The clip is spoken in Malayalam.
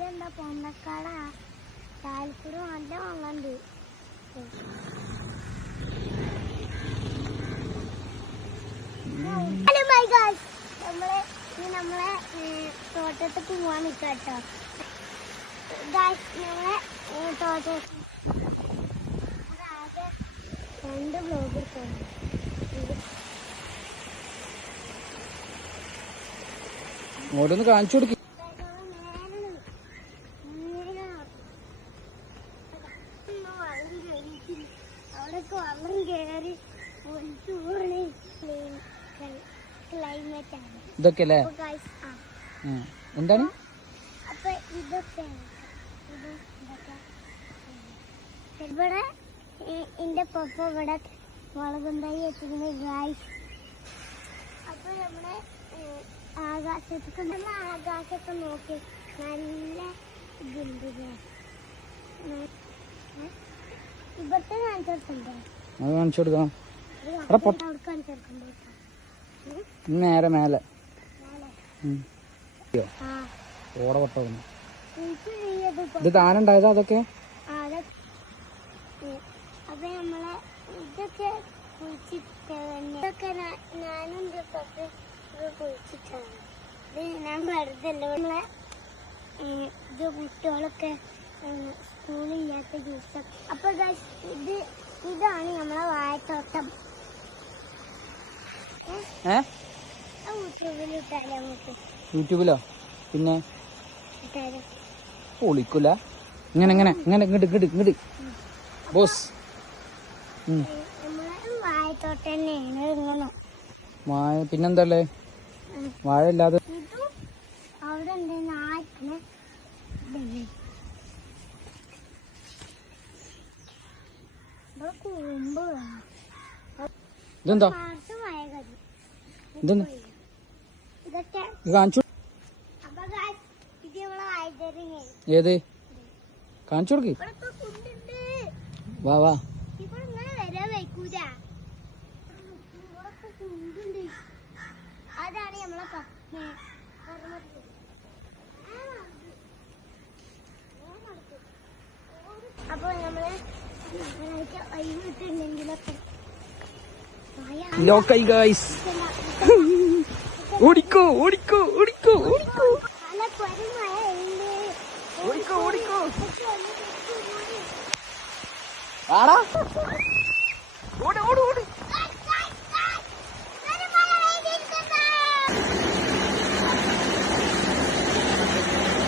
ഇതെന്താ പൊന്നക്കാട ചാലക്കുടി നല്ല വെള്ളമുണ്ട്. നമ്മളെ തോട്ടത്തിൽ പോവാൻ നിൽക്കാട്ടോ. നമ്മളെ തോട്ടത്തിൽ ആകെ 2 ബ്ലോഗ് എടുക്കുന്നു. ഓരോന്ന് കാണിച്ചു കൊടുക്കും. അവിടൊക്കെ വെള്ളം കയറി ക്ലൈമറ്റ് ആണ് ഇതൊക്കെ അല്ലേ? എന്താണ് അപ്പൊ ഇതൊക്കെ ഇവിടെ എന്റെ പപ്പ ഇവിടെ മുളകും തൈ വെച്ചിരുന്നു ഗായ്സ്. അപ്പൊ നമ്മുടെ ആകാശത്തെ നോക്കി നല്ല ഇതുണ്ട്. ഇവിടുത്തെ കാണിച്ചു കൊടുക്കാം. നേരെ മേലെ ഓട പൊട്ടോ ഇത് താനുണ്ടായതാ അതൊക്കെ? അപ്പൊ നമ്മളെ ഇതൊക്കെ കുഴിച്ചിട്ടൊക്കെ ഞാനും കുഴിച്ചിട്ടാണ്. ഇത് ഞാൻ വെറുതല്ല. നമ്മളെ ഇത് കുട്ടികളൊക്കെ സ്കൂളില്ലാത്ത ദിവസം. അപ്പൊ ഇതാണ് നമ്മളെ വാഴത്തോട്ടം. യൂട്യൂബിലിട്ടാലോ നമുക്ക്? യൂട്യൂബിലോ? പിന്നെ പൊളിക്കൂല. ഇങ്ങനെ ഇങ്ങനെ ഇങ്ങനെ ഇങ്ങോട്ട് ഇങ്ങോട്ട് ഇങ്ങോട്ട് ബോസ്. നമ്മളെ വാഴത്തോട്ടം തന്നെയാണ് ഇങ്ങനെ. വാഴ പിന്നെന്തല്ലേ? വാഴ ഇല്ലാതെ അവിടെ ഉണ്ട്. ഇതെന്താ? ഇതെന്താ കാണിച്ചു? ഏത് കാണിച്ചു കൊടുക്ക്. വാ വാ. അതാണ് നമ്മളെ അപ്പൊ നമ്മള് വൈകിട്ടുണ്ടെങ്കിലൊക്കെ ലോക്കായി ഗൈസ്. ഓടിക്കോ ഓടിക്കോ ഓടിക്കോ ഓടിക്കോ ഓടിക്കോ ഓടിക്കോ ആടാ.